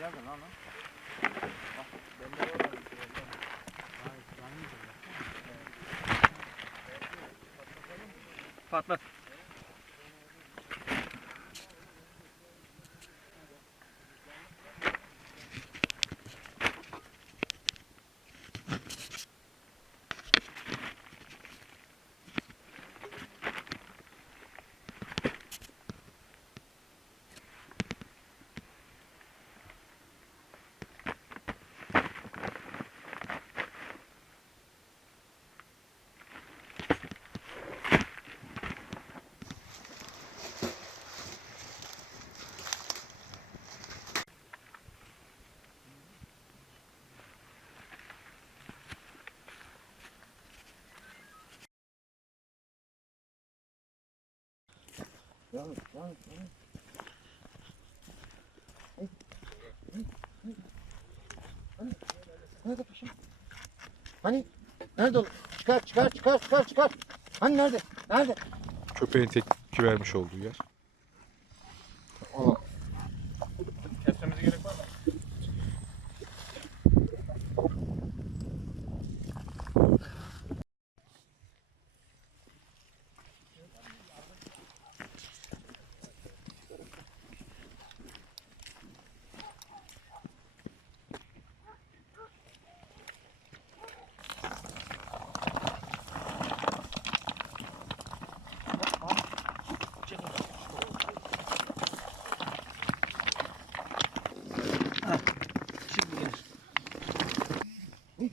Nerede lan o? Bak, ben de orada bir şey oldu. Hayır, yanmayacak. Patlat. Yalnız. Hani? Nerede paşam? Hani? Nerede o? Çıkar. Hani nerede? Nerede? Köpeğin tepki vermiş olduğu yer. Allah. Kesmemize gerek var mı? Şimdi gelir.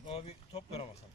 Abi top ver ama sen.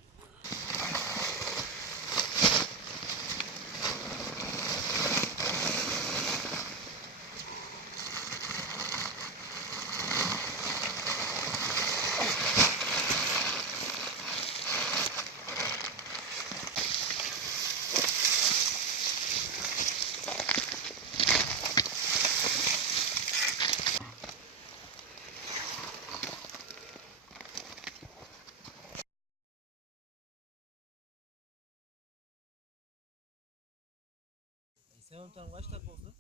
Sen ondan kaç dakika oldu?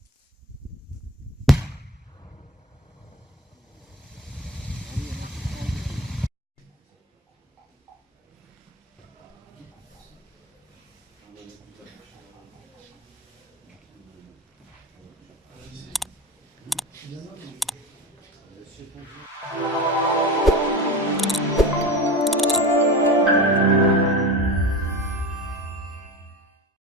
Thank you.